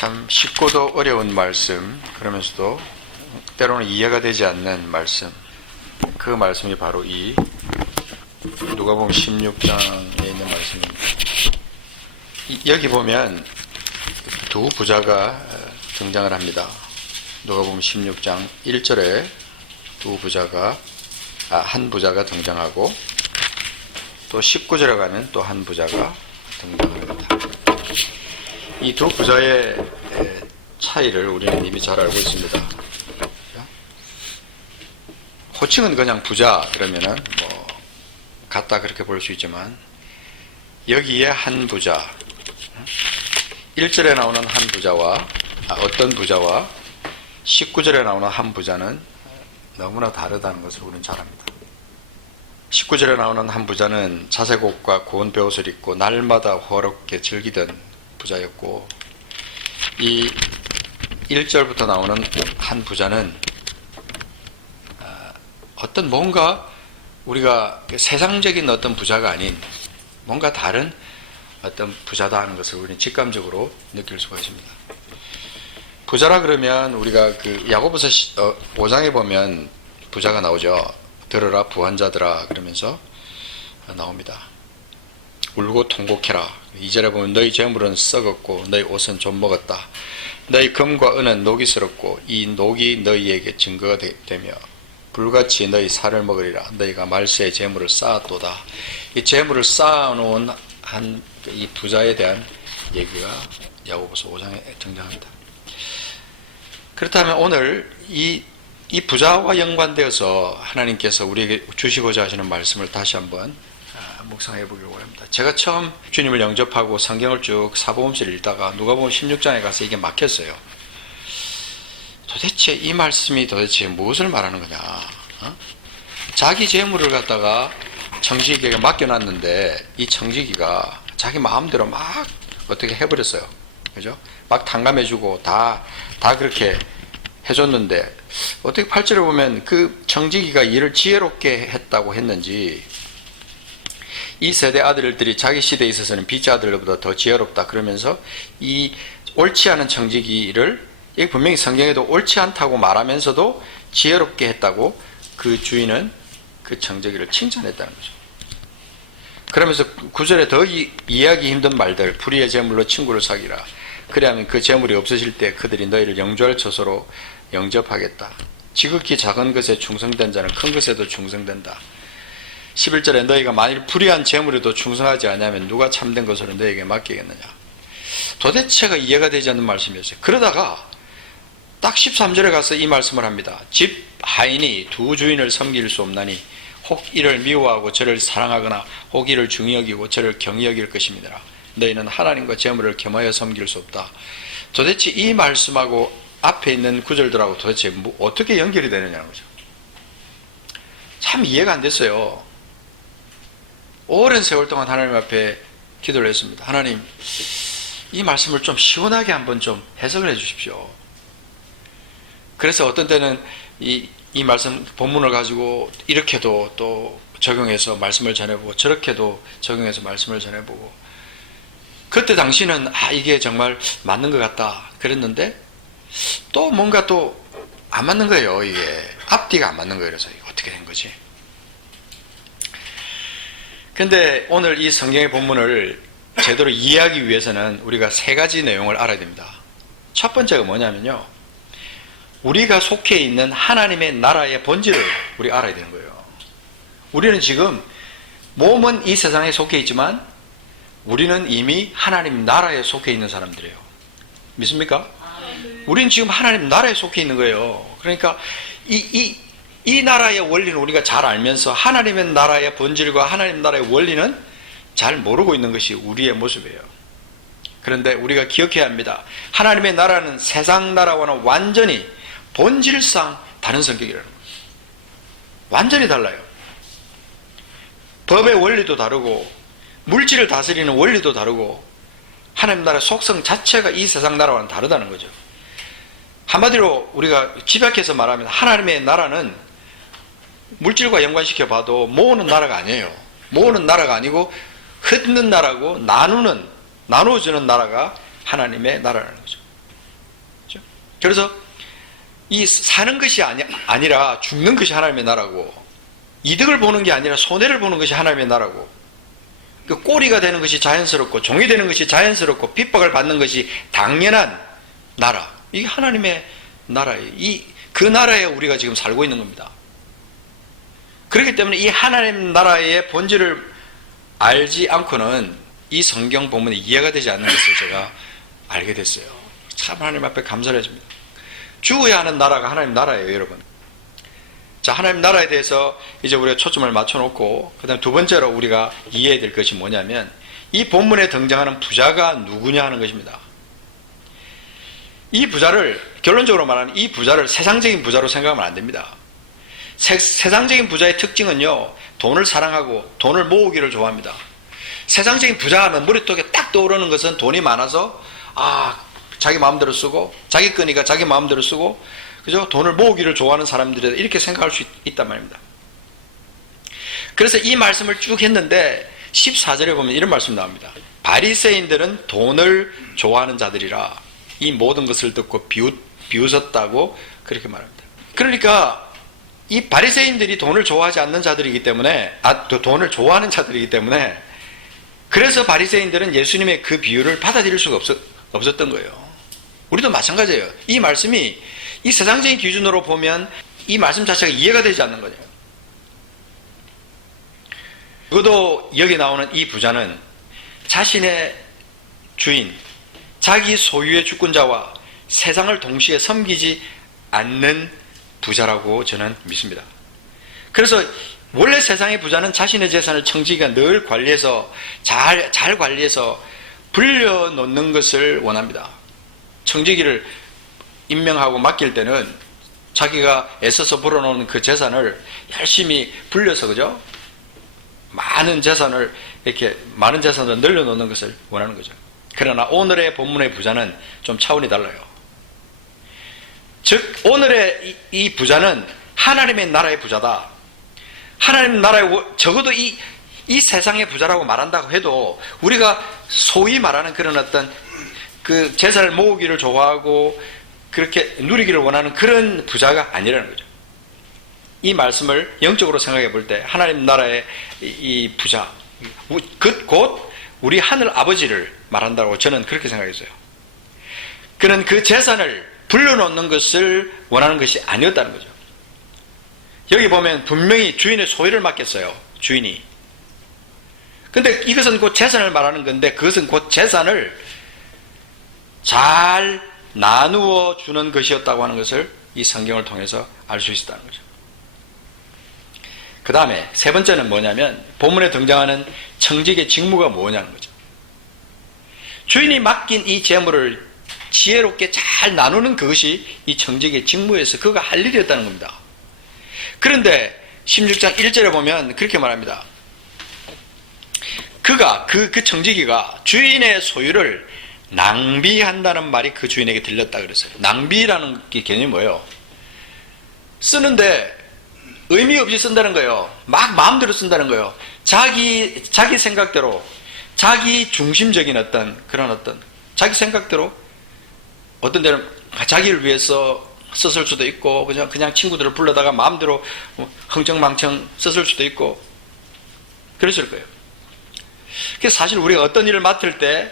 참 쉽고도 어려운 말씀, 그러면서도 때로는 이해가 되지 않는 말씀, 그 말씀이 바로 이 누가복음 16장에 있는 말씀입니다. 여기 보면 두 부자가 등장을 합니다. 누가복음 16장 1절에 한 부자가 등장하고 또 19절에 가면 또 한 부자가 등장합니다. 이 두 부자의 차이를 우리는 이미 잘 알고 있습니다. 호칭은 그냥 부자 그러면은 같다 그렇게 볼 수 있지만, 여기에 한 부자, 1절에 나오는 한 부자와 어떤 부자와 19절에 나오는 한 부자는 너무나 다르다는 것을 우리는 잘 압니다. 19절에 나오는 한 부자는 자색 옷과 고운 베옷을 입고 날마다 호화롭게 즐기던 부자였고, 이 1절부터 나오는 한 부자는 어떤 뭔가 우리가 세상적인 어떤 부자가 아닌 뭔가 다른 어떤 부자다 하는 것을 우리는 직감적으로 느낄 수가 있습니다. 부자라 그러면 우리가 그 야고보서 5장에 보면 부자가 나오죠. 들으라 부한자들아 그러면서 나옵니다. 울고 통곡해라. 2절에 보면 너희 재물은 썩었고 너희 옷은 좀 먹었다. 너희 금과 은은 녹이 슬었고 이 녹이 너희에게 증거가 되며 불같이 너희 살을 먹으리라. 너희가 말세에 재물을 쌓았도다. 이 재물을 쌓아놓은 이 부자에 대한 얘기가 야고보서 5장에 등장합니다. 그렇다면 오늘 이 부자와 연관되어서 하나님께서 우리에게 주시고자 하시는 말씀을 다시 한번 묵상해 보려고 합니다. 제가 처음 주님을 영접하고 성경을 쭉 사복음서를 읽다가 누가복음 16장에 가서 이게 막혔어요. 도대체 이 말씀이 도대체 무엇을 말하는 거냐? 자기 재물을 갖다가 청지기에게 맡겨놨는데 이 청지기가 자기 마음대로 막 어떻게 해버렸어요. 그죠? 막 탕감해주고 다 그렇게 해줬는데, 어떻게 8절에 보면 그 청지기가 일을 지혜롭게 했다고 했는지, 이 세대 아들들이 자기 시대에 있어서는 빚자 아들보다 더 지혜롭다 그러면서 이 옳지 않은 청지기를, 여기 분명히 성경에도 옳지 않다고 말하면서도 지혜롭게 했다고 그 주인은 그 청지기를 칭찬했다는 거죠. 그러면서 9절에 더 이해하기 힘든 말들, 불의의 재물로 친구를 사귀라. 그래야면 그 재물이 없어질 때 그들이 너희를 영주할 처소로 영접하겠다. 지극히 작은 것에 충성된 자는 큰 것에도 충성된다. 11절에 너희가 만일 불의한 재물에도 충성하지 않으면 누가 참된 것으로 너희에게 맡기겠느냐. 도대체가 이해가 되지 않는 말씀이었어요. 그러다가 딱 13절에 가서 이 말씀을 합니다. 집 하인이 두 주인을 섬길 수 없나니 혹 이를 미워하고 저를 사랑하거나 혹 이를 중히 여기고 저를 경히 여길 것입니다. 너희는 하나님과 재물을 겸하여 섬길 수 없다. 도대체 이 말씀하고 앞에 있는 구절들하고 도대체 어떻게 연결이 되느냐는 거죠. 참 이해가 안 됐어요. 오랜 세월 동안 하나님 앞에 기도를 했습니다. 하나님, 이 말씀을 좀 시원하게 한번 좀 해석을 해 주십시오. 그래서 어떤 때는 이 말씀 본문을 가지고 이렇게도 또 적용해서 말씀을 전해보고 저렇게도 적용해서 말씀을 전해보고, 그때 당시는 이게 정말 맞는 것 같다 그랬는데 또 뭔가 또 안 맞는 거예요. 이게 앞뒤가 안 맞는 거예요. 그래서 어떻게 된 거지? 근데 오늘 이 성경의 본문을 제대로 이해하기 위해서는 우리가 세 가지 내용을 알아야 됩니다. 첫 번째가 뭐냐면요, 우리가 속해 있는 하나님의 나라의 본질을 우리 알아야 되는 거예요. 우리는 지금 몸은 이 세상에 속해 있지만 우리는 이미 하나님 나라에 속해 있는 사람들이에요. 믿습니까? 우리는 지금 하나님 나라에 속해 있는 거예요. 그러니까 이 나라의 원리는 우리가 잘 알면서 하나님의 나라의 본질과 하나님 나라의 원리는 잘 모르고 있는 것이 우리의 모습이에요. 그런데 우리가 기억해야 합니다. 하나님의 나라는 세상 나라와는 완전히 본질상 다른 성격이라는 거예요. 완전히 달라요. 법의 원리도 다르고 물질을 다스리는 원리도 다르고 하나님 나라의 속성 자체가 이 세상 나라와는 다르다는 거죠. 한마디로 우리가 집약해서 말하면 하나님의 나라는 물질과 연관시켜 봐도 모으는 나라가 아니에요. 모으는 나라가 아니고 흩는 나라고 나누어주는 나라가 하나님의 나라라는 거죠. 그래서 이 사는 것이 아니라 죽는 것이 하나님의 나라고, 이득을 보는 게 아니라 손해를 보는 것이 하나님의 나라고, 그 꼬리가 되는 것이 자연스럽고 종이 되는 것이 자연스럽고 핍박을 받는 것이 당연한 나라, 이게 하나님의 나라예요. 그 나라에 우리가 지금 살고 있는 겁니다. 그렇기 때문에 이 하나님 나라의 본질을 알지 않고는 이 성경 본문이 이해가 되지 않는 것을 제가 알게 됐어요. 참 하나님 앞에 감사를 해줍니다. 죽어야 하는 나라가 하나님 나라예요, 여러분. 자, 하나님 나라에 대해서 이제 우리가 초점을 맞춰놓고, 그 다음에 두 번째로 우리가 이해해야 될 것이 뭐냐면, 이 본문에 등장하는 부자가 누구냐 하는 것입니다. 이 부자를, 결론적으로 말하면 이 부자를 세상적인 부자로 생각하면 안 됩니다. 세상적인 부자의 특징은요, 돈을 사랑하고 돈을 모으기를 좋아합니다. 세상적인 부자 하면 머릿속에 딱 떠오르는 것은 돈이 많아서 자기 마음대로 쓰고, 자기 거니까 자기 마음대로 쓰고, 그죠? 돈을 모으기를 좋아하는 사람들이 이렇게 생각할 수 있단 말입니다. 그래서 이 말씀을 쭉 했는데 14절에 보면 이런 말씀이 나옵니다. 바리새인들은 돈을 좋아하는 자들이라 이 모든 것을 듣고 비웃었다고 그렇게 말합니다. 그러니까 이 바리새인들이 돈을 좋아하지 않는 자들이기 때문에, 돈을 좋아하는 자들이기 때문에, 그래서 바리새인들은 예수님의 그 비유를 받아들일 수가 없었던 거예요. 우리도 마찬가지예요. 이 말씀이 이 세상적인 기준으로 보면 이 말씀 자체가 이해가 되지 않는 거예요. 그것도 여기 나오는 이 부자는 자신의 주인, 자기 소유의 주권자와 세상을 동시에 섬기지 않는 부자라고 저는 믿습니다. 그래서 원래 세상의 부자는 자신의 재산을 청지기가 늘 관리해서 잘 관리해서 불려놓는 것을 원합니다. 청지기를 임명하고 맡길 때는 자기가 애써서 불어놓은 그 재산을 열심히 불려서, 그죠? 많은 재산을 늘려놓는 것을 원하는 거죠. 그러나 오늘의 본문의 부자는 좀 차원이 달라요. 즉, 오늘의 이 부자는 하나님의 나라의 부자다. 하나님 나라의, 적어도 이 세상의 부자라고 말한다고 해도 우리가 소위 말하는 그런 어떤 그 재산을 모으기를 좋아하고 그렇게 누리기를 원하는 그런 부자가 아니라는 거죠. 이 말씀을 영적으로 생각해 볼 때 하나님 나라의 이 부자, 곧 우리 하늘 아버지를 말한다고 저는 그렇게 생각했어요. 그는 그 재산을 불려놓는 것을 원하는 것이 아니었다는 거죠. 여기 보면 분명히 주인의 소유를 맡겼어요. 주인이. 근데 이것은 곧 재산을 말하는 건데, 그것은 곧 재산을 잘 나누어 주는 것이었다고 하는 것을 이 성경을 통해서 알 수 있었다는 거죠. 그 다음에 세 번째는 뭐냐면, 본문에 등장하는 청직의 직무가 뭐냐는 거죠. 주인이 맡긴 이 재물을 지혜롭게 잘 나누는 그것이 이 청직의 직무에서 그가 할 일이었다는 겁니다. 그런데 16장 1절에 보면 그렇게 말합니다. 그가, 그 청지기가 주인의 소유를 낭비한다는 말이 그 주인에게 들렸다 그랬어요. 낭비라는 게 개념이 뭐예요? 쓰는데 의미 없이 쓴다는 거예요. 막 마음대로 쓴다는 거예요. 자기 생각대로, 자기 중심적인 자기 생각대로, 어떤 데는 자기를 위해서 썼을 수도 있고, 그냥 친구들을 불러다가 마음대로 흥청망청 썼을 수도 있고, 그랬을 거예요. 그래서 사실 우리가 어떤 일을 맡을 때는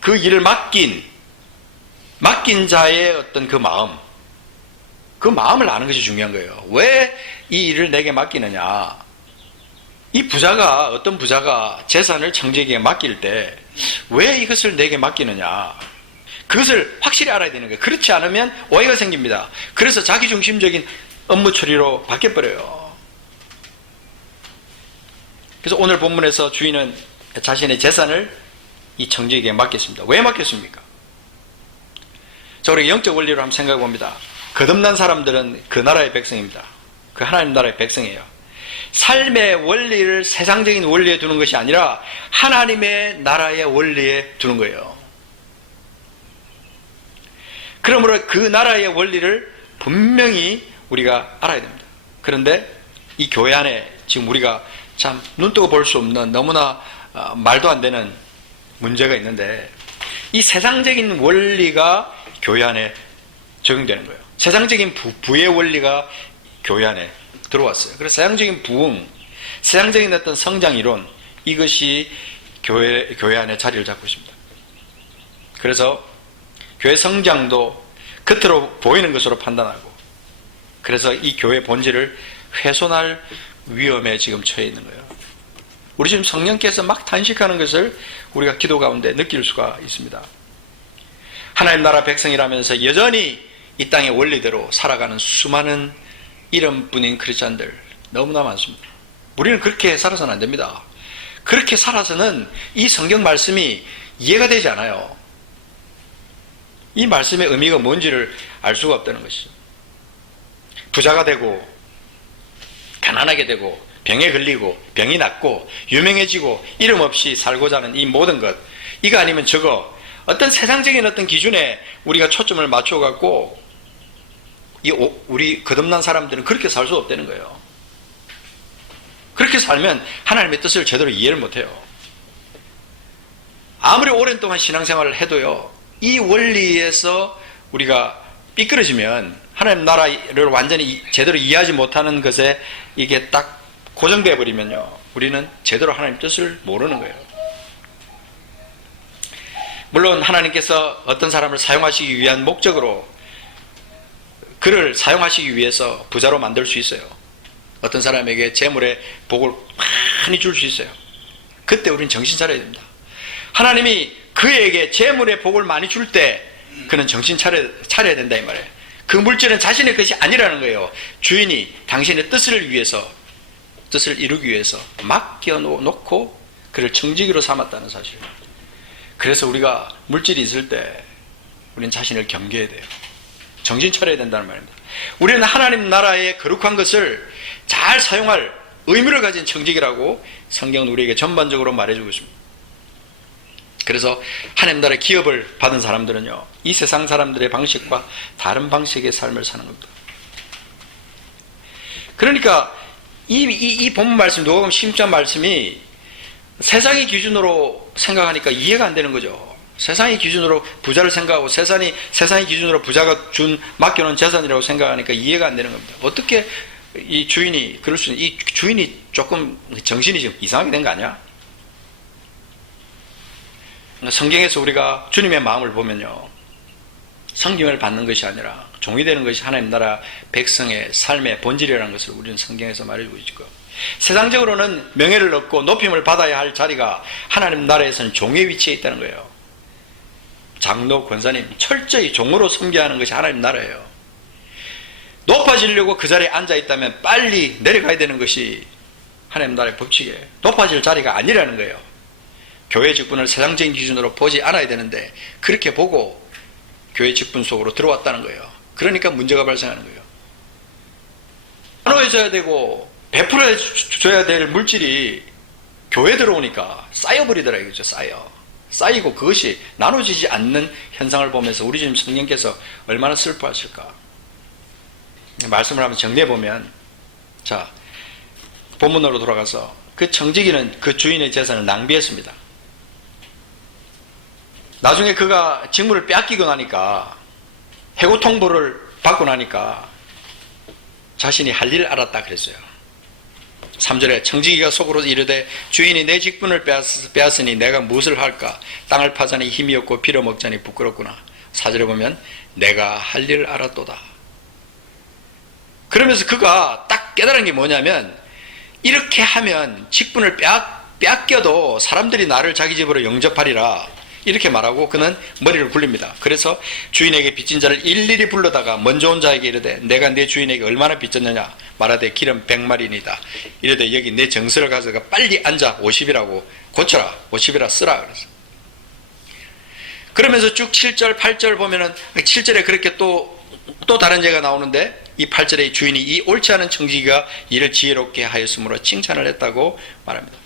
그 일을 맡긴 자의 어떤 그 마음을 아는 것이 중요한 거예요. 왜 이 일을 내게 맡기느냐? 어떤 부자가 재산을 청지기에게 맡길 때 왜 이것을 내게 맡기느냐? 그것을 확실히 알아야 되는 거예요. 그렇지 않으면 오해가 생깁니다. 그래서 자기중심적인 업무 처리로 바뀌어버려요. 그래서 오늘 본문에서 주인은 자신의 재산을 이 청지기에게 맡겼습니다. 왜 맡겼습니까? 자, 우리 영적 원리로 한번 생각해 봅니다. 거듭난 사람들은 그 나라의 백성입니다. 그 하나님 나라의 백성이에요. 삶의 원리를 세상적인 원리에 두는 것이 아니라 하나님의 나라의 원리에 두는 거예요. 그러므로 그 나라의 원리를 분명히 우리가 알아야 됩니다. 그런데 이 교회 안에 지금 우리가 참 눈뜨고 볼 수 없는 너무나 말도 안 되는 문제가 있는데, 이 세상적인 원리가 교회 안에 적용되는 거예요. 세상적인 부의 원리가 교회 안에 들어왔어요. 그래서 세상적인 부흥, 세상적인 어떤 성장 이론, 이것이 교회 안에 자리를 잡고 있습니다. 그래서 교회 성장도 겉으로 보이는 것으로 판단하고, 그래서 이 교회 본질을 훼손할 위험에 지금 처해 있는 거예요. 우리 지금 성령께서 막 탄식하는 것을 우리가 기도 가운데 느낄 수가 있습니다. 하나님 나라 백성이라면서 여전히 이 땅의 원리대로 살아가는 수많은 이름뿐인 크리스찬들 너무나 많습니다. 우리는 그렇게 살아서는 안 됩니다. 그렇게 살아서는 이 성경 말씀이 이해가 되지 않아요. 이 말씀의 의미가 뭔지를 알 수가 없다는 것이죠. 부자가 되고 가난하게 되고 병에 걸리고 병이 낫고 유명해지고 이름 없이 살고자 하는 이 모든 것, 이거 아니면 저거, 어떤 세상적인 어떤 기준에 우리가 초점을 맞춰갖고 우리 거듭난 사람들은 그렇게 살 수 없다는 거예요. 그렇게 살면 하나님의 뜻을 제대로 이해를 못해요. 아무리 오랜 동안 신앙생활을 해도요, 이 원리에서 우리가 삐뚤어지면, 하나님 나라를 완전히 제대로 이해하지 못하는 것에 이게 딱 고정되어 버리면요, 우리는 제대로 하나님 뜻을 모르는 거예요. 물론 하나님께서 어떤 사람을 사용하시기 위한 목적으로 그를 사용하시기 위해서 부자로 만들 수 있어요. 어떤 사람에게 재물의 복을 많이 줄 수 있어요. 그때 우리는 정신 차려야 됩니다. 하나님이 그에게 재물의 복을 많이 줄 때 그는 정신 차려야 된다 이 말이에요. 그 물질은 자신의 것이 아니라는 거예요. 주인이 당신의 뜻을 이루기 위해서 맡겨놓고 그를 청지기로 삼았다는 사실. 그래서 우리가 물질이 있을 때 우리는 자신을 경계해야 돼요. 정신 차려야 된다는 말입니다. 우리는 하나님 나라의 거룩한 것을 잘 사용할 의무를 가진 청지기라고 성경은 우리에게 전반적으로 말해주고 있습니다. 그래서 하나님 나라의 기업을 받은 사람들은요, 이 세상 사람들의 방식과 다른 방식의 삶을 사는 겁니다. 그러니까 이 본문 말씀, 누가복음 16장 말씀이 세상의 기준으로 생각하니까 이해가 안 되는 거죠. 세상의 기준으로 부자를 생각하고 세상의 기준으로 부자가 맡겨놓은 재산이라고 생각하니까 이해가 안 되는 겁니다. 어떻게 이 주인이 그럴 수 있는, 이 주인이 조금 정신이 지금 이상하게 된 거 아니야? 성경에서 우리가 주님의 마음을 보면요, 성경을 받는 것이 아니라 종이 되는 것이 하나님 나라 백성의 삶의 본질이라는 것을 우리는 성경에서 말해주고 있고, 세상적으로는 명예를 얻고 높임을 받아야 할 자리가 하나님 나라에서는 종의 위치에 있다는 거예요. 장로, 권사님 철저히 종으로 섬겨야 하는 것이 하나님 나라예요. 높아지려고 그 자리에 앉아있다면 빨리 내려가야 되는 것이 하나님 나라의 법칙이에요. 높아질 자리가 아니라는 거예요. 교회 직분을 세상적인 기준으로 보지 않아야 되는데 그렇게 보고 교회 직분 속으로 들어왔다는 거예요. 그러니까 문제가 발생하는 거예요. 나눠줘야 되고 베풀어줘야 될 물질이 교회에 들어오니까 쌓여버리더라 이거죠. 쌓이고 그것이 나눠지지 않는 현상을 보면서 우리 주님 성령께서 얼마나 슬퍼하실까. 말씀을 한번 정리해보면, 자, 본문으로 돌아가서 그 청지기는 그 주인의 재산을 낭비했습니다. 나중에 그가 직무를 빼앗기고 나니까, 해고 통보를 받고 나니까 자신이 할 일을 알았다 그랬어요. 3절에 청지기가 속으로 이르되 주인이 내 직분을 빼앗으니 내가 무엇을 할까? 땅을 파자니 힘이 없고 빌어먹자니 부끄럽구나. 4절에 보면 내가 할 일을 알았도다. 그러면서 그가 딱 깨달은 게 뭐냐면, 이렇게 하면 직분을 빼앗겨도 사람들이 나를 자기 집으로 영접하리라 이렇게 말하고 그는 머리를 굴립니다. 그래서 주인에게 빚진 자를 일일이 불러다가 먼저 온 자에게 이르되 내가 내 주인에게 얼마나 빚졌느냐 말하되 기름 100마리이다. 이르되 여기 내 정서를 가져가 빨리 앉아 50이라고 고쳐라, 50이라 쓰라 그랬어. 그러면서 쭉 7절 8절 보면은 7절에 그렇게 또 다른 죄가 나오는데, 이 8절에 주인이 이 옳지 않은 청지기가 이를 지혜롭게 하였으므로 칭찬을 했다고 말합니다.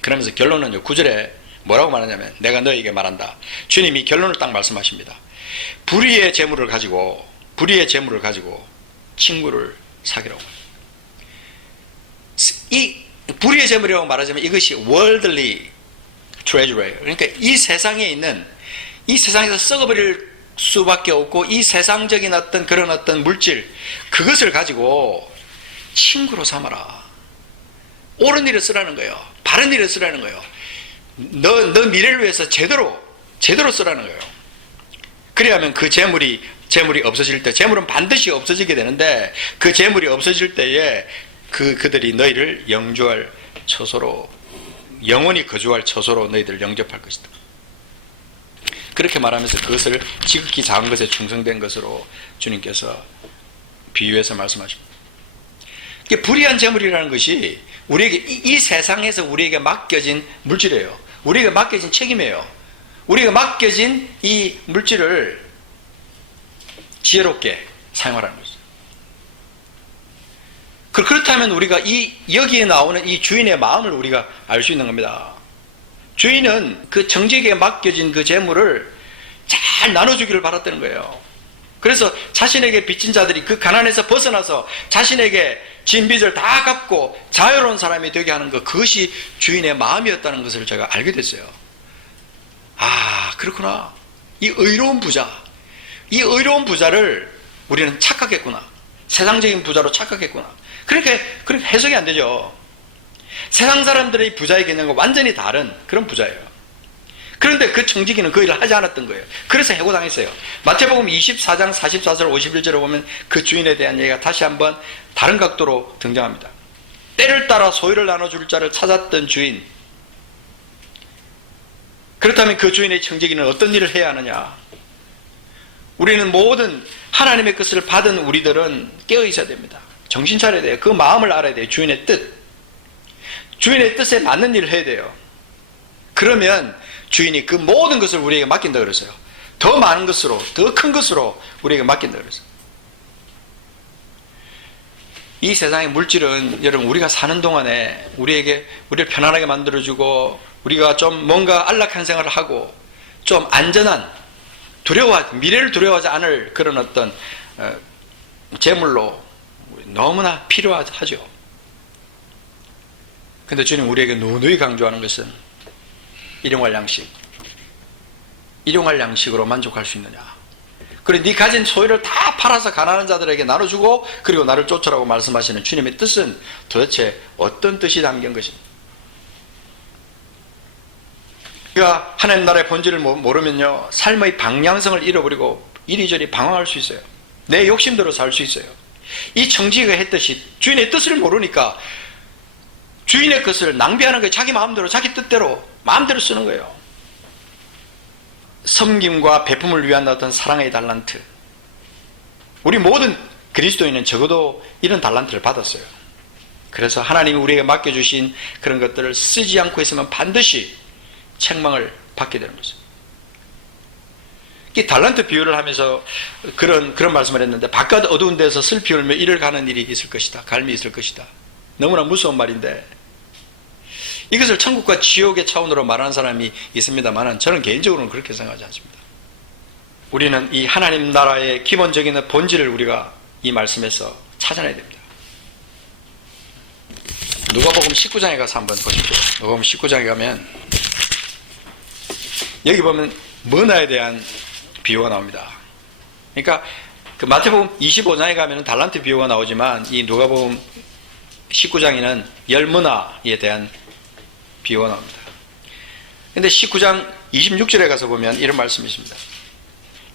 그러면서 결론은요, 9절에 뭐라고 말하냐면 내가 너에게 말한다. 주님이 결론을 딱 말씀하십니다. 불의의 재물을 가지고 친구를 사귀라고. 이 불의의 재물이라고 말하자면 이것이 worldly treasure예요. 그러니까 이 세상에 있는 이 세상에서 썩어버릴 수밖에 없고 이 세상적인 어떤 그런 어떤 물질 그것을 가지고 친구로 삼아라. 옳은 일을 쓰라는 거예요. 바른 일을 쓰라는 거예요. 너 미래를 위해서 제대로 쓰라는 거예요. 그래야만 그 재물이 없어질 때, 재물은 반드시 없어지게 되는데 그 재물이 없어질 때에 그들이 너희를 영주할 처소로, 영원히 거주할 처소로 너희들을 영접할 것이다. 그렇게 말하면서 그것을 지극히 작은 것에 충성된 것으로 주님께서 비유해서 말씀하십니다. 이게 불의한 재물이라는 것이 우리에게 이 세상에서 우리에게 맡겨진 물질이에요. 우리에게 맡겨진 책임이에요. 우리가 맡겨진 이 물질을 지혜롭게 사용하라는 거죠. 그렇다면 우리가 여기에 나오는 이 주인의 마음을 우리가 알 수 있는 겁니다. 주인은 그 정직에게 맡겨진 그 재물을 잘 나눠주기를 바랐다는 거예요. 그래서 자신에게 빚진 자들이 그 가난에서 벗어나서 자신에게 진 빚을 다 갚고 자유로운 사람이 되게 하는 것, 그것이 주인의 마음이었다는 것을 제가 알게 됐어요. 아, 그렇구나. 이 의로운 부자를 우리는 착각했구나. 세상적인 부자로 착각했구나. 그렇게 해석이 안 되죠. 세상 사람들의 부자의 개념과 완전히 다른 그런 부자예요. 그런데 그 청지기는 그 일을 하지 않았던 거예요. 그래서 해고당했어요. 마태복음 24장 44절 51절을 보면 그 주인에 대한 얘기가 다시 한번 다른 각도로 등장합니다. 때를 따라 소유를 나눠줄 자를 찾았던 주인. 그렇다면 그 주인의 청지기는 어떤 일을 해야 하느냐? 우리는 모든 하나님의 것을 받은 우리들은 깨어 있어야 됩니다. 정신 차려야 돼요. 그 마음을 알아야 돼요. 주인의 뜻. 주인의 뜻에 맞는 일을 해야 돼요. 그러면 주인이 그 모든 것을 우리에게 맡긴다 그랬어요. 더 많은 것으로, 더 큰 것으로 우리에게 맡긴다 그랬어요. 이 세상의 물질은 여러분 우리가 사는 동안에 우리를 편안하게 만들어주고 우리가 좀 뭔가 안락한 생활을 하고 좀 안전한 미래를 두려워하지 않을 그런 어떤 재물로 너무나 필요하죠. 근데 주님 우리에게 누누이 강조하는 것은 일용할 양식으로 만족할 수 있느냐. 그리고 네 가진 소유를 다 팔아서 가난한 자들에게 나눠주고 그리고 나를 쫓으라고 말씀하시는 주님의 뜻은 도대체 어떤 뜻이 담긴 것입니까? 우리가 하나님 나라의 본질을 모르면요, 삶의 방향성을 잃어버리고 이리저리 방황할 수 있어요. 내 욕심대로 살 수 있어요. 이 청지기가 했듯이 주인의 뜻을 모르니까 주인의 것을 낭비하는 거예요. 자기 마음대로, 자기 뜻대로, 마음대로 쓰는 거예요. 섬김과 베품을 위한 어떤 사랑의 달란트. 우리 모든 그리스도인은 적어도 이런 달란트를 받았어요. 그래서 하나님이 우리에게 맡겨주신 그런 것들을 쓰지 않고 있으면 반드시 책망을 받게 되는 거죠. 이 달란트 비유를 하면서 그런 말씀을 했는데, 바깥 어두운 데서 슬피 울며 이를 가는 일이 있을 것이다. 갈미 있을 것이다. 너무나 무서운 말인데, 이것을 천국과 지옥의 차원으로 말하는 사람이 있습니다만 저는 개인적으로는 그렇게 생각하지 않습니다. 우리는 이 하나님 나라의 기본적인 본질을 우리가 이 말씀에서 찾아내야 됩니다. 누가복음 19장에 가서 한번 보십시오. 누가복음 19장에 가면 여기 보면 문화에 대한 비유가 나옵니다. 그러니까 그 마태복음 25장에 가면 달란트 비유가 나오지만 이 누가복음 19장에는 열문화에 대한 비유가 나옵니다. 근데 19장 26절에 가서 보면 이런 말씀이 있습니다.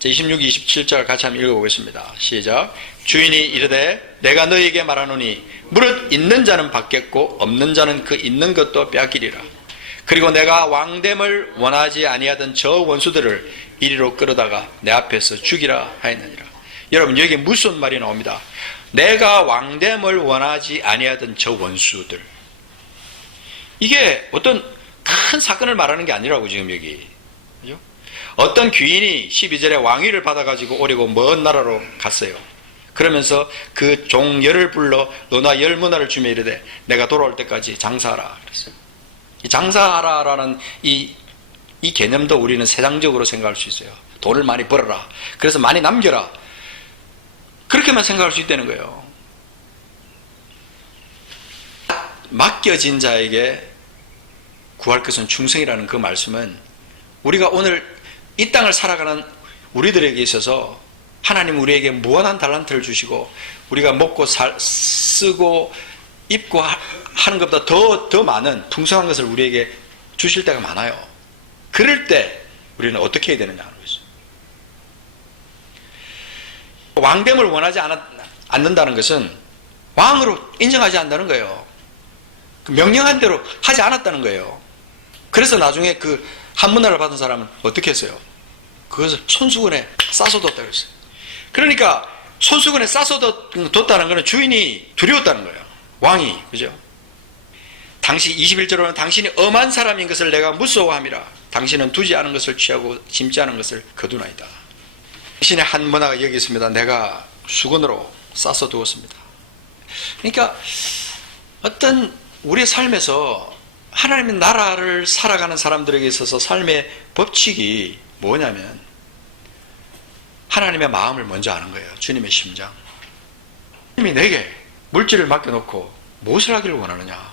26, 27절 같이 한번 읽어보겠습니다. 시작. 주인이 이르되 내가 너희에게 말하노니 무릇 있는 자는 받겠고 없는 자는 그 있는 것도 빼앗기리라. 그리고 내가 왕됨을 원하지 아니하던 저 원수들을 이리로 끌어다가 내 앞에서 죽이라 하였느니라. 여러분 여기 무슨 말이 나옵니다. 내가 왕됨을 원하지 아니하던 저 원수들. 이게 어떤 큰 사건을 말하는 게 아니라고 지금 여기. 그죠? 어떤 귀인이 12절에 왕위를 받아가지고 오려고 먼 나라로 갔어요. 그러면서 그 종 열을 불러 너나 열 문화를 주며 이르되 내가 돌아올 때까지 장사하라 그랬어요. 이 장사하라라는 이 개념도 우리는 세상적으로 생각할 수 있어요. 돈을 많이 벌어라. 그래서 많이 남겨라. 그렇게만 생각할 수 있다는 거예요. 맡겨진 자에게 구할 것은 충성이라는 그 말씀은 우리가 오늘 이 땅을 살아가는 우리들에게 있어서 하나님 우리에게 무한한 달란트를 주시고 우리가 먹고 쓰고 입고 하는 것보다 더 많은 풍성한 것을 우리에게 주실 때가 많아요. 그럴 때 우리는 어떻게 해야 되느냐 하는 것이죠. 왕됨을 원하지 않는다는 것은 왕으로 인정하지 않는다는 거예요. 명령한 대로 하지 않았다는 거예요. 그래서 나중에 그 한문화를 받은 사람은 어떻게 했어요? 그것을 손수건에 싸서 뒀다고 했어요. 그러니까 손수건에 싸서 뒀다는 것은 주인이 두려웠다는 거예요. 왕이. 그죠? 당시 21절로는 당신이 엄한 사람인 것을 내가 무서워함이라. 당신은 두지 않은 것을 취하고 짐지 않은 것을 거두나이다. 당신의 한문화가 여기 있습니다. 내가 수건으로 싸서 두었습니다. 그러니까 어떤 우리의 삶에서 하나님의 나라를 살아가는 사람들에게 있어서 삶의 법칙이 뭐냐면 하나님의 마음을 먼저 아는 거예요. 주님의 심장. 주님이 내게 물질을 맡겨놓고 무엇을 하기를 원하느냐?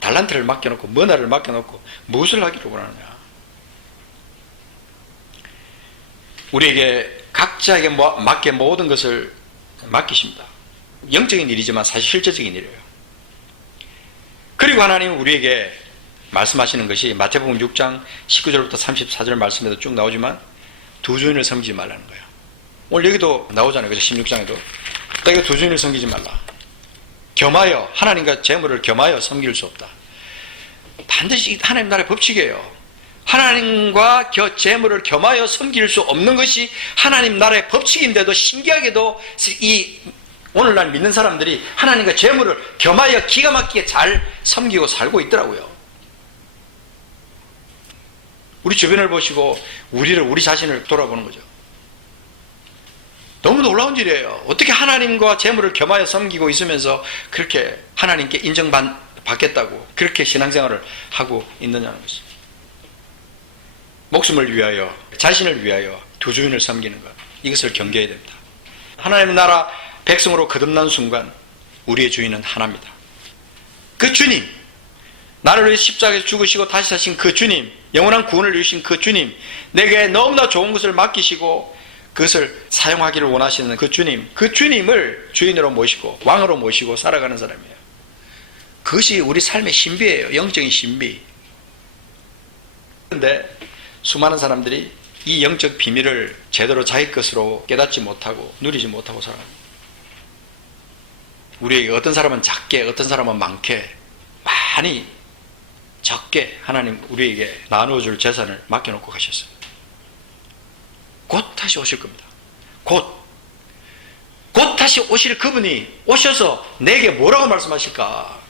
달란트를 맡겨놓고 머나를 맡겨놓고 무엇을 하기를 원하느냐? 우리에게 각자에게 맞게 모든 것을 맡기십니다. 영적인 일이지만 사실 실제적인 일이에요. 그리고 하나님은 우리에게 말씀하시는 것이 마태복음 6장 19절부터 34절 말씀에도 쭉 나오지만 두 주인을 섬기지 말라는 거예요. 오늘 여기도 나오잖아요. 그죠? 16장에도. 내가 두 주인을 섬기지 말라. 겸하여 하나님과 재물을 겸하여 섬길 수 없다. 반드시 하나님 나라의 법칙이에요. 하나님과 재물을 겸하여 섬길 수 없는 것이 하나님 나라의 법칙인데도 신기하게도 이 오늘날 믿는 사람들이 하나님과 재물을 겸하여 기가 막히게 잘 섬기고 살고 있더라고요. 우리 주변을 보시고 우리 자신을 돌아보는 거죠. 너무 놀라운 일이에요. 어떻게 하나님과 재물을 겸하여 섬기고 있으면서 그렇게 하나님께 인정받겠다고 그렇게 신앙생활을 하고 있느냐는 것이죠. 목숨을 위하여, 자신을 위하여 두 주인을 섬기는 것, 이것을 경계해야 됩니다. 하나님의 나라 백성으로 거듭난 순간 우리의 주인은 하나입니다. 그 주님, 나를 위해 십자가에서 죽으시고 다시 사신 그 주님, 영원한 구원을 주신 그 주님, 내게 너무나 좋은 것을 맡기시고 그것을 사용하기를 원하시는 그 주님, 그 주님을 주인으로 모시고 왕으로 모시고 살아가는 사람이에요. 그것이 우리 삶의 신비예요. 영적인 신비. 그런데 수많은 사람들이 이 영적 비밀을 제대로 자기 것으로 깨닫지 못하고 누리지 못하고 살아갑니다. 우리에게 어떤 사람은 작게, 어떤 사람은 많게, 많이 적게 하나님 우리에게 나누어줄 재산을 맡겨놓고 가셨어요. 곧 다시 오실 겁니다. 곧 다시 오실 그분이 오셔서 내게 뭐라고 말씀하실까?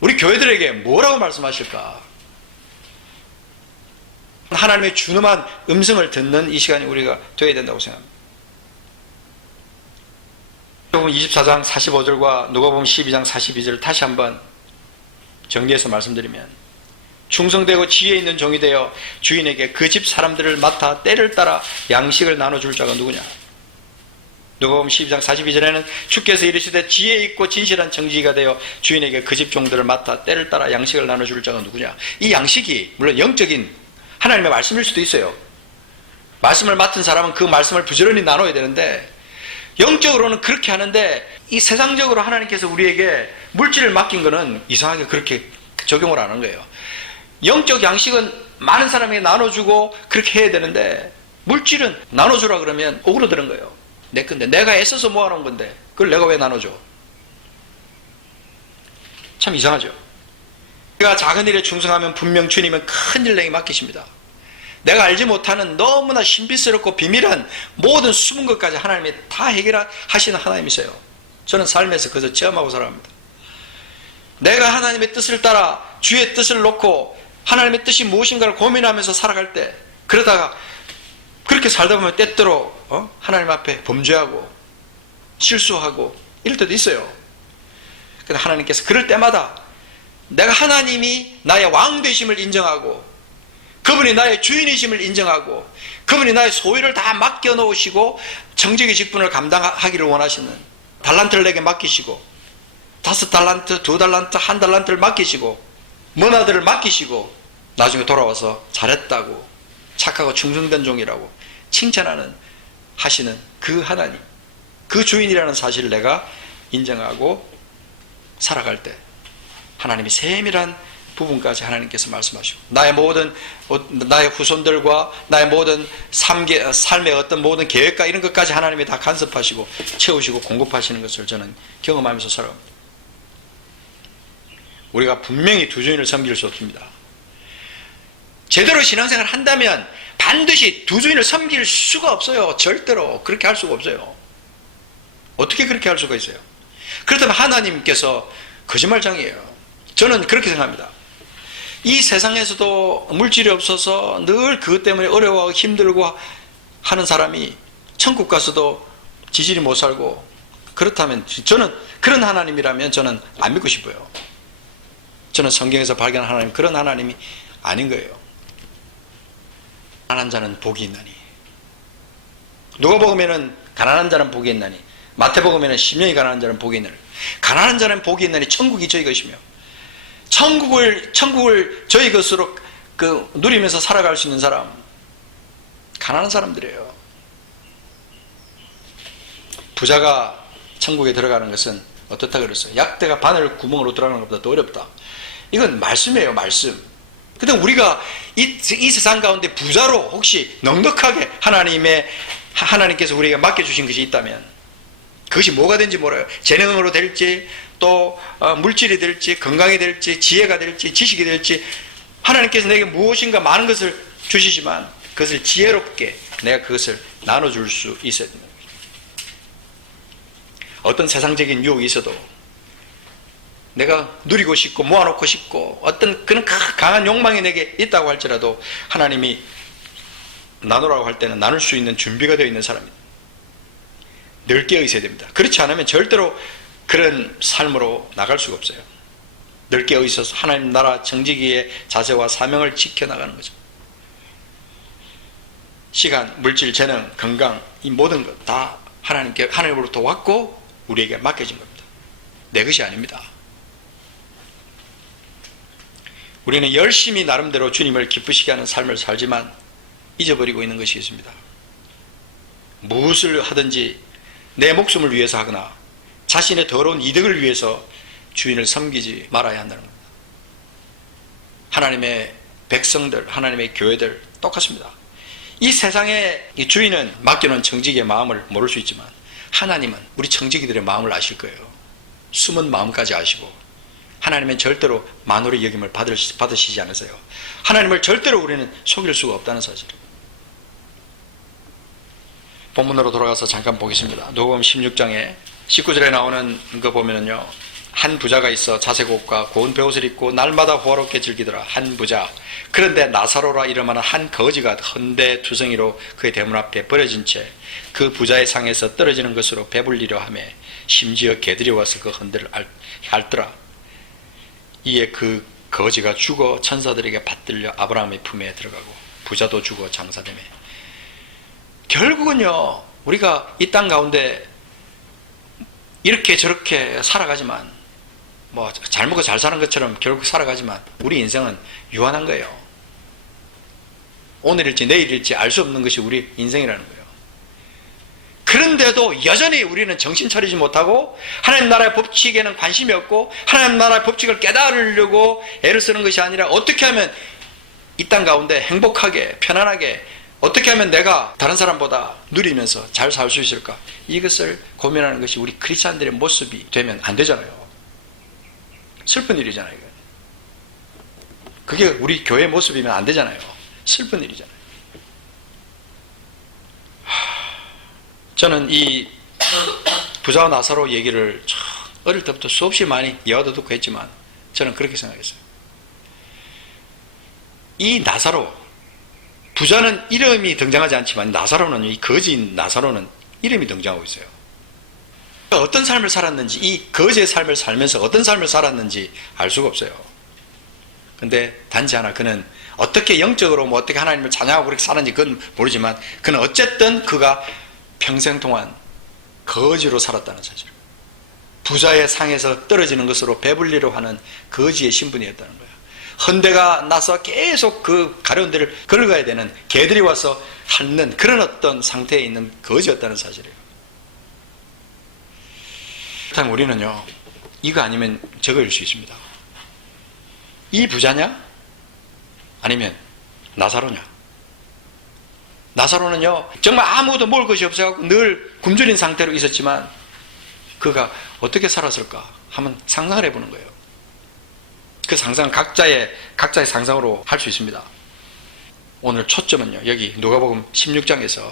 우리 교회들에게 뭐라고 말씀하실까? 하나님의 준엄한 음성을 듣는 이 시간이 우리가 되어야 된다고 생각합니다. 누가복음 24장 45절과 누가복음 12장 42절을 다시 한번 정리해서 말씀드리면 충성되고 지혜 있는 종이 되어 주인에게 그 집 사람들을 맡아 때를 따라 양식을 나눠줄 자가 누구냐? 누가복음 12장 42절에는 주께서 이르시되 지혜 있고 진실한 정직이가 되어 주인에게 그 집 종들을 맡아 때를 따라 양식을 나눠줄 자가 누구냐? 이 양식이 물론 영적인 하나님의 말씀일 수도 있어요. 말씀을 맡은 사람은 그 말씀을 부지런히 나눠야 되는데 영적으로는 그렇게 하는데 이 세상적으로 하나님께서 우리에게 물질을 맡긴 거는 이상하게 그렇게 적용을 안 하는 거예요. 영적 양식은 많은 사람에게 나눠주고 그렇게 해야 되는데 물질은 나눠주라 그러면 오그러드는 거예요. 내 건데 내가 애써서 모아놓은 건데 그걸 내가 왜 나눠줘? 참 이상하죠. 내가 작은 일에 충성하면 분명 주님은 큰 일 내게 맡기십니다. 내가 알지 못하는 너무나 신비스럽고 비밀한 모든 숨은 것까지 하나님이 다 해결하시는 하나님이세요. 저는 삶에서 그저 체험하고 살아갑니다. 내가 하나님의 뜻을 따라 주의 뜻을 놓고 하나님의 뜻이 무엇인가를 고민하면서 살아갈 때 그러다가 그렇게 살다 보면 때때로 하나님 앞에 범죄하고 실수하고 이럴 때도 있어요. 그런데 하나님께서 그럴 때마다 내가 하나님이 나의 왕 되심을 인정하고 그분이 나의 주인이심을 인정하고 그분이 나의 소유를 다 맡겨놓으시고 정직의 직분을 감당하기를 원하시는 달란트를 내게 맡기시고 5달란트, 2달란트, 1달란트를 맡기시고 머나들을 맡기시고 나중에 돌아와서 잘했다고, 착하고 충성된 종이라고 칭찬하는 하시는 그 하나님, 그 주인이라는 사실을 내가 인정하고 살아갈 때 하나님이 세밀한 부분까지 하나님께서 말씀하시고, 나의 후손들과 나의 모든 삶의 어떤 모든 계획과 이런 것까지 하나님이 다 간섭하시고 채우시고 공급하시는 것을 저는 경험하면서 살아갑니다. 우리가 분명히 두 주인을 섬길 수 없습니다. 제대로 신앙생활을 한다면 반드시 두 주인을 섬길 수가 없어요. 절대로 그렇게 할 수가 없어요. 어떻게 그렇게 할 수가 있어요? 그렇다면 하나님께서 거짓말장이에요. 저는 그렇게 생각합니다. 이 세상에서도 물질이 없어서 늘 그것 때문에 어려워하고 힘들고 하는 사람이 천국 가서도 지질이 못 살고, 그렇다면 저는 그런 하나님이라면 저는 안 믿고 싶어요. 저는 성경에서 발견한 하나님, 그런 하나님이 아닌 거예요. 가난한 자는 복이 있나니, 누가복음에는 가난한 자는 복이 있나니, 마태복음에는 심령이 가난한 자는 복이 있나니, 가난한 자는 복이 있나니 천국이 저희 것이며, 천국을 저희 것으로 누리면서 살아갈 수 있는 사람, 가난한 사람들이에요. 부자가 천국에 들어가는 것은 어떻다 그랬어요? 약대가 바늘 구멍으로 들어가는 것보다 더 어렵다. 이건 말씀이에요, 말씀. 근데 우리가 이 세상 가운데 부자로 혹시 넉넉하게 하나님께서 우리에게 맡겨주신 것이 있다면, 그것이 뭐가 된지 몰라요. 재능으로 될지, 또 물질이 될지, 건강이 될지, 지혜가 될지, 지식이 될지, 하나님께서 내게 무엇인가 많은 것을 주시지만 그것을 지혜롭게 내가 그것을 나눠줄 수 있어야 됩니다. 어떤 세상적인 유혹이 있어도 내가 누리고 싶고 모아놓고 싶고 어떤 그런 강한 욕망이 내게 있다고 할지라도 하나님이 나누라고 할 때는 나눌 수 있는 준비가 되어 있는 사람입니다. 늘 깨어 있어야 됩니다. 그렇지 않으면 절대로 그런 삶으로 나갈 수가 없어요. 늘 깨어 있어서 하나님 나라 정직이의 자세와 사명을 지켜나가는 거죠. 시간, 물질, 재능, 건강, 이 모든 것 다 하나님으로부터 왔고 우리에게 맡겨진 겁니다. 내 것이 아닙니다. 우리는 열심히 나름대로 주님을 기쁘시게 하는 삶을 살지만 잊어버리고 있는 것이 있습니다. 무엇을 하든지 내 목숨을 위해서 하거나 자신의 더러운 이득을 위해서 주인을 섬기지 말아야 한다는 겁니다. 하나님의 백성들, 하나님의 교회들 똑같습니다. 이 세상의 주인은 맡겨놓은 청지기의 마음을 모를 수 있지만 하나님은 우리 청지기들의 마음을 아실 거예요. 숨은 마음까지 아시고, 하나님은 절대로 만홀의 여김을 받으시지 않으세요. 하나님을 절대로 우리는 속일 수가 없다는 사실. 본문으로 돌아가서 잠깐 보겠습니다. 누가복음 16장에 19절에 나오는 거 보면은요, 한 부자가 있어 자색 옷과 고운 베옷을 입고 날마다 호화롭게 즐기더라. 한 부자. 그런데 나사로라 이름하는 한 거지가 헌데 투성이로 그의 대문 앞에 버려진 채 그 부자의 상에서 떨어지는 것으로 배불리려 하며 심지어 개들이 와서 그 헌데를 핥더라. 이에 그 거지가 죽어 천사들에게 받들려 아브라함의 품에 들어가고 부자도 죽어 장사되며. 결국은요, 우리가 이 땅 가운데 이렇게 저렇게 살아가지만, 뭐 잘 먹고 잘 사는 것처럼 결국 살아가지만 우리 인생은 유한한 거예요. 오늘일지 내일일지 알 수 없는 것이 우리 인생이라는 거예요. 그런데도 여전히 우리는 정신 차리지 못하고 하나님 나라의 법칙에는 관심이 없고 하나님 나라의 법칙을 깨달으려고 애를 쓰는 것이 아니라 어떻게 하면 이 땅 가운데 행복하게 편안하게, 어떻게 하면 내가 다른 사람보다 누리면서 잘 살 수 있을까, 이것을 고민하는 것이 우리 크리스찬들의 모습이 되면 안 되잖아요. 슬픈 일이잖아요. 그게 우리 교회 모습이면 안 되잖아요. 슬픈 일이잖아요. 저는 이 부자와 나사로 얘기를 어릴 때부터 수없이 많이 예화도 듣고 했지만 저는 그렇게 생각했어요. 이 나사로, 부자는 이름이 등장하지 않지만 나사로는, 이 거지인 나사로는 이름이 등장하고 있어요. 어떤 삶을 살았는지, 이 거지의 삶을 살면서 어떤 삶을 살았는지 알 수가 없어요. 근데 단지 하나, 그는 어떻게 영적으로 뭐 어떻게 하나님을 찬양하고 그렇게 사는지 그건 모르지만 그는 어쨌든 그가 평생 동안 거지로 살았다는 사실. 부자의 상에서 떨어지는 것으로 배불리려 하는 거지의 신분이었다는 거예요. 헌대가 나서 계속 그 가려운 데를 걸어가야 되는 개들이 와서 핥는 그런 어떤 상태에 있는 거지였다는 사실이에요. 그렇다면 우리는요, 이거 아니면 저거일 수 있습니다. 이 부자냐? 아니면 나사로냐? 나사로는요, 정말 아무도 먹을 것이 없어서 늘 굶주린 상태로 있었지만 그가 어떻게 살았을까 한번 상상을 해보는 거예요. 그 상상은 각자의 상상으로 할 수 있습니다. 오늘 초점은요, 여기 누가복음 16장에서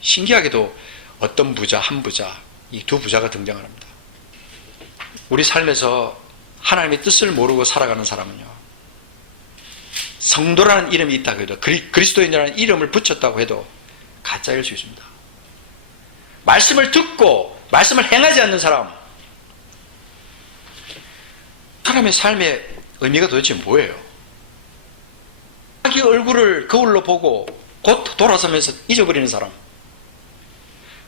신기하게도 어떤 부자, 한 부자, 이 두 부자가 등장을 합니다. 우리 삶에서 하나님의 뜻을 모르고 살아가는 사람은요, 성도라는 이름이 있다고 해도, 그리스도인이라는 이름을 붙였다고 해도 가짜일 수 있습니다. 말씀을 듣고 말씀을 행하지 않는 사람의 삶의 의미가 도대체 뭐예요? 자기 얼굴을 거울로 보고 곧 돌아서면서 잊어버리는 사람.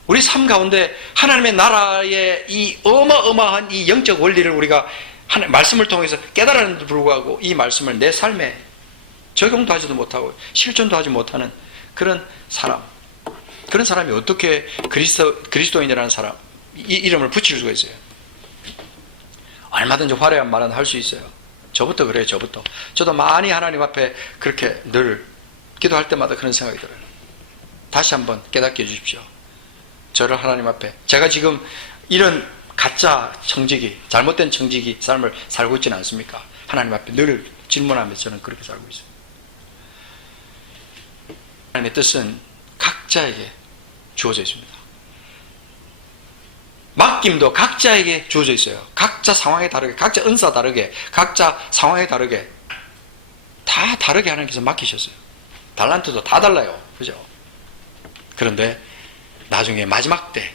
우리 삶 가운데 하나님의 나라의 이 어마어마한 이 영적 원리를 우리가 말씀을 통해서 깨달았는데도 불구하고 이 말씀을 내 삶에 적용도 하지도 못하고 실천도 하지 못하는 그런 사람. 그런 사람이 어떻게 그리스도인이라는 사람, 이 이름을 붙일 수가 있어요? 얼마든지 화려한 말은 할 수 있어요. 저부터 그래요, 저부터. 저도 많이 하나님 앞에 그렇게 늘 기도할 때마다 그런 생각이 들어요. 다시 한번 깨닫게 해주십시오. 저를 하나님 앞에, 제가 지금 이런 가짜 청지기, 잘못된 청지기 삶을 살고 있지는 않습니까? 하나님 앞에 늘 질문하면서 저는 그렇게 살고 있어요. 하나님의 뜻은 각자에게 주어져 있습니다. 맡김도 각자에게 주어져 있어요. 각자 상황에 다르게, 각자 은사 다르게, 각자 상황에 다르게 다 다르게 하나님께서 맡기셨어요. 달란트도 다 달라요. 그죠? 그런데 나중에 마지막 때,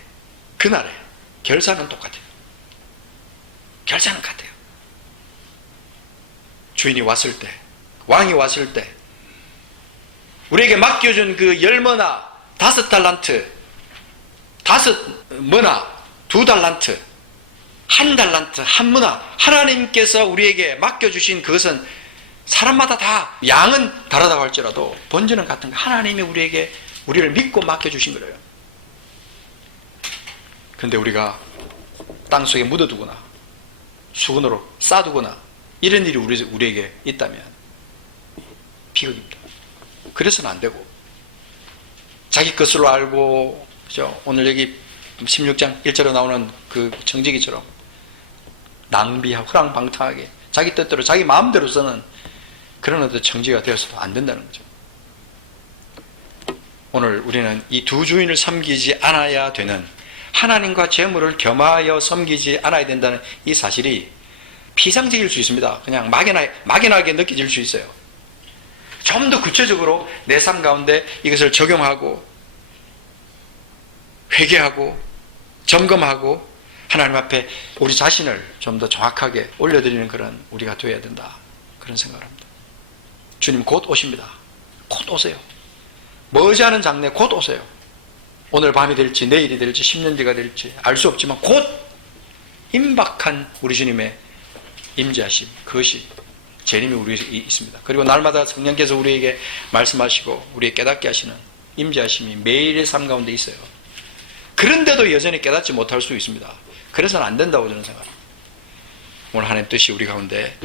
그날에 결산은 똑같아요. 결산은 같아요. 주인이 왔을 때, 왕이 왔을 때 우리에게 맡겨준 그 10머나 5달란트, 5머나 2달란트, 1달란트, 1머나, 하나님께서 우리에게 맡겨주신 그것은 사람마다 다 양은 다르다고 할지라도 본질은 같은 거. 하나님이 우리를 믿고 맡겨주신 거예요. 그런데 우리가 땅속에 묻어두거나 수건으로 싸두거나 이런 일이 우리에게 있다면 비극입니다. 그래서는 안 되고, 자기 것으로 알고, 그죠? 오늘 여기 16장 1절에 나오는 그 청지기처럼 낭비하고 허랑방탕하게 자기 뜻대로 자기 마음대로 쓰는 그런 어떤 청지기가 되어서도 안 된다는 거죠. 오늘 우리는 이 두 주인을 섬기지 않아야 되는, 하나님과 재물을 겸하여 섬기지 않아야 된다는 이 사실이 피상적일 수 있습니다. 그냥 막연하게 느껴질 수 있어요. 좀 더 구체적으로 내 삶 가운데 이것을 적용하고 회개하고 점검하고 하나님 앞에 우리 자신을 좀 더 정확하게 올려드리는 그런 우리가 되어야 된다, 그런 생각을 합니다. 주님 곧 오십니다. 곧 오세요. 머지않은 장래 곧 오세요. 오늘 밤이 될지 내일이 될지 10년 뒤가 될지 알 수 없지만 곧 임박한 우리 주님의 임재하심, 그것이 재림이 우리에게 있습니다. 그리고 날마다 성령께서 우리에게 말씀하시고 우리에게 깨닫게 하시는 임재하심이 매일의 삶 가운데 있어요. 그런데도 여전히 깨닫지 못할 수 있습니다. 그래서는 안 된다고 저는 생각합니다. 오늘 하나님 뜻이 우리 가운데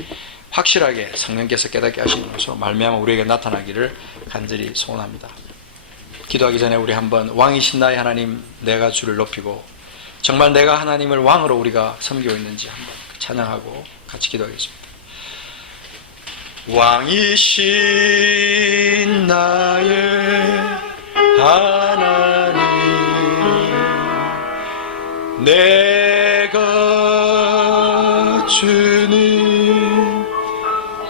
확실하게 성령께서 깨닫게 하시는 것으로 말미암아 우리에게 나타나기를 간절히 소원합니다. 기도하기 전에 우리 한번 왕이신 나의 하나님, 내가 주를 높이고 정말 내가 하나님을 왕으로 우리가 섬기고 있는지 한번 찬양하고 같이 기도하겠습니다. 왕이신 나의 하나님, 내가 주님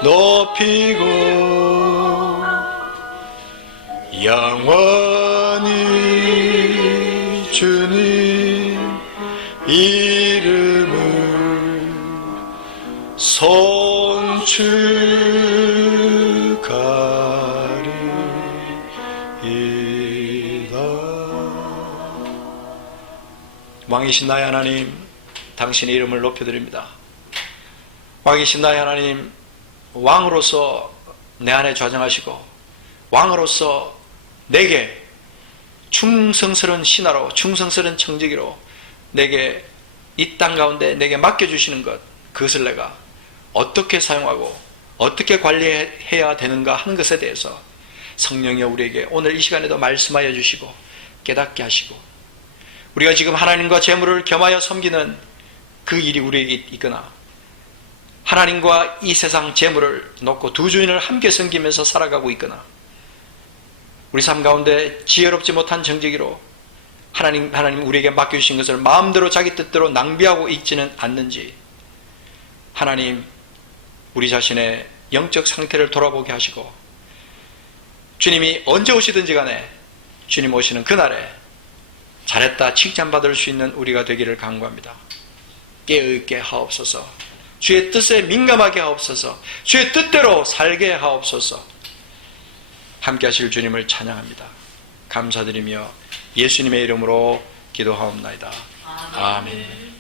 높이고 영원히 주님 이름을 손축하리이다. 왕이신 나의 하나님, 당신의 이름을 높여드립니다. 왕이신 나의 하나님, 왕으로서 내 안에 좌정하시고 왕으로서 내게 충성스러운 신하로 충성스러운 청지기로 내게 이 땅 가운데 내게 맡겨주시는 것, 그것을 내가 어떻게 사용하고 어떻게 관리해야 되는가 하는 것에 대해서 성령이 우리에게 오늘 이 시간에도 말씀하여 주시고 깨닫게 하시고, 우리가 지금 하나님과 재물을 겸하여 섬기는 그 일이 우리에게 있거나 하나님과 이 세상 재물을 놓고 두 주인을 함께 섬기면서 살아가고 있거나 우리 삶 가운데 지혜롭지 못한 정직이로 하나님 우리에게 맡겨주신 것을 마음대로 자기 뜻대로 낭비하고 있지는 않는지, 하나님 우리 자신의 영적 상태를 돌아보게 하시고, 주님이 언제 오시든지 간에 주님 오시는 그날에 잘했다 칭찬받을 수 있는 우리가 되기를 간구합니다. 깨어있게 하옵소서. 주의 뜻에 민감하게 하옵소서. 주의 뜻대로 살게 하옵소서. 함께 하실 주님을 찬양합니다. 감사드리며 예수님의 이름으로 기도하옵나이다. 아멘.